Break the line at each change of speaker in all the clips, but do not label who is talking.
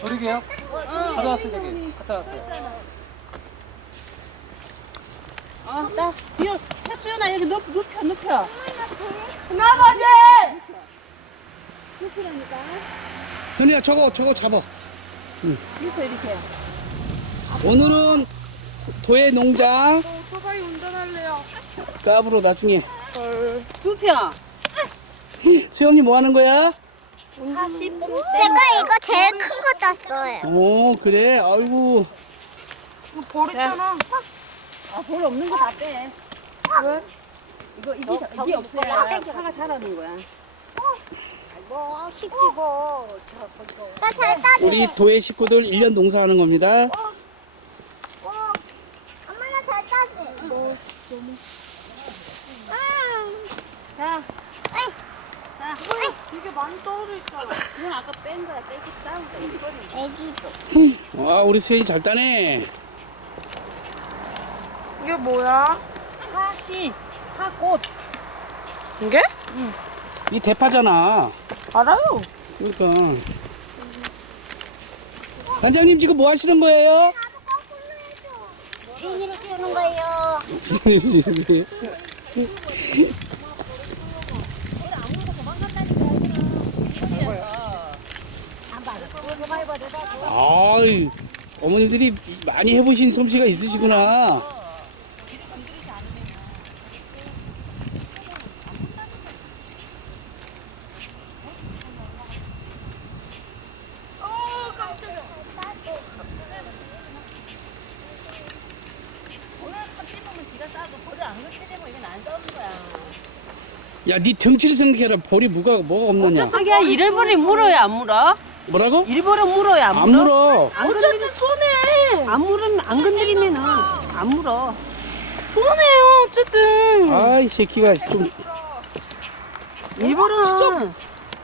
버리게요? 가져왔어요, 저기. 갔다 왔어요.
나 뒤로 수연아 여기 눕혀.
할아버지!
눕히라니까.
현이야, 저거 잡아.
눕혀 이렇게.
오늘은 도예 농장
오토바이 운전할래요.
까불어 나중에.
눕혀.
수영이 뭐 하는 거야?
제가 이거 제일 큰 거 땄어요.
오, 그래? 아이고.
이거 버렸잖아.
볼 없는 거 다 빼.
왜?
이게 없어야 파가 자라는 거야.
뭐 쉽지 뭐. 나잘 따지.
우리 도예 식구들 1년 농사하는 겁니다.
엄마 나 잘 따지.
자,
이게 많이 떨어져 있잖아.
그건 아까 뺀 거야. 빼기 싸우다.
애기도.
와, 우리 수현이 잘 따네.
이게 뭐야?
파씨, 파꽃.
이게?
이 대파잖아.
알아요.
그러니까. 단장님 지금 뭐 하시는 거예요?
비닐을 씌우는 거예요.
아이, 어머니들이 많이 해보신 솜씨가 있으시구나. 야, 네 등치를 생각해라. 볼이 뭐가 없느냐.
하기야 일벌이 물어야 안 물어?
뭐라고?
일벌은 물어야 안
안
물어?
물어.
안 건드리
손해.
안 물으면 안 건드리면은 안 물어.
손해요, 어쨌든.
아이, 새끼가 좀.
일벌은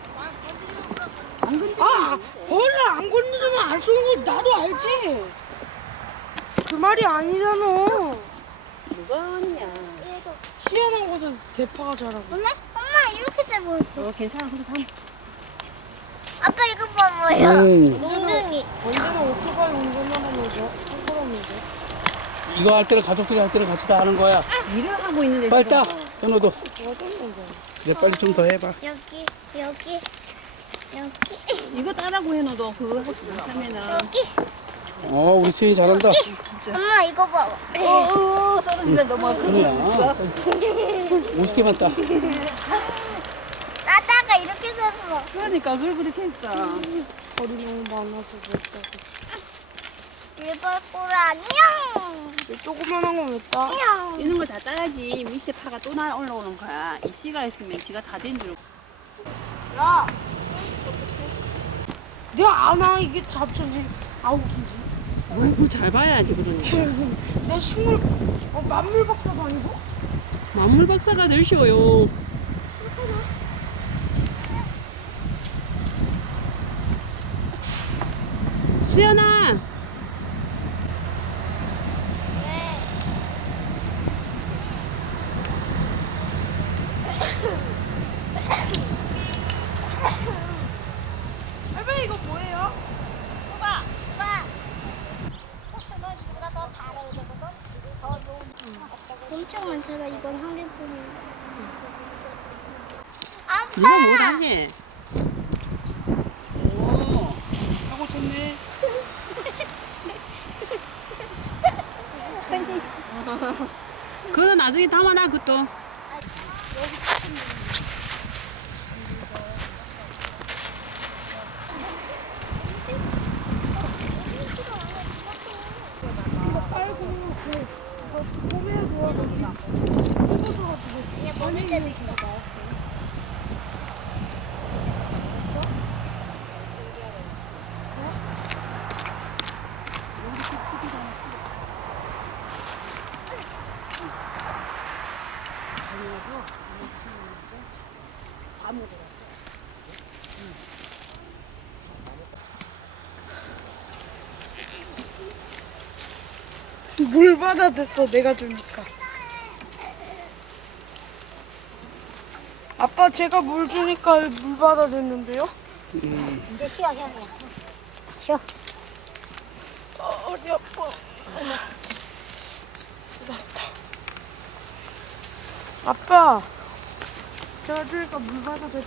벌을 안 건드리면 안 쏘는 거 나도 알지. 그 말이 아니잖아.
누가 하느냐?
희한한 곳에서 대파가 자라고.
엄마 이렇게 돼버렸어.
괜찮아. 그럼 다
아빠 이거 봐 뭐야? 엉덩이.
언제는 오토바이 운전하는 거죠? 사람이죠.
이거 할 때를 가족들이 할 때를 같이 다 하는 거야.
일을 하고 있는데
빨리 따.
지금.
현호도. 그래, 빨리 좀 더 해봐.
여기.
이거 따라고 해놔도 그거 하면은
우리 수현이 잘한다.
엄마 이거 봐.
썰어지면 너무
현우야. 50개만 따.
따다가 이렇게 됐어.
그러니까 그걸 그렇게 했어.
벌이 너무 많아서 못 따고.
일벌꿀 안녕.
이 조그만한 건 왜 따?
안녕.
이런 거 다 따야지 밑에 파가 또 올라오는 거야. 이 씨가 있으면 지가 다 된 줄.
야! 내가 아나 이게 잡초지 아욱인지.
그거 잘 봐야지 그러니까.
내 식물 만물 박사도 아니고?
만물 박사가 늘 쉬워요. 수연아.
할머니 이거 뭐예요?
수박. 고추는 이보다 더 달아야 되거든. 더 좋은. 엄청 많잖아. 이건 한 개뿐이야. 아빠.
이거 뭐다니?
오, 사고 쳤네.
그거 나중에 담아놔 그것도.
그냥 먹을 때도 있어.
물 받아 됐어 내가 주니까. 아빠 제가 물 주니까 물 받아 됐는데요?
이제 쉬어, 형이야. 마셔.
어디 아파. 아빠, 저 주니까 물 받아도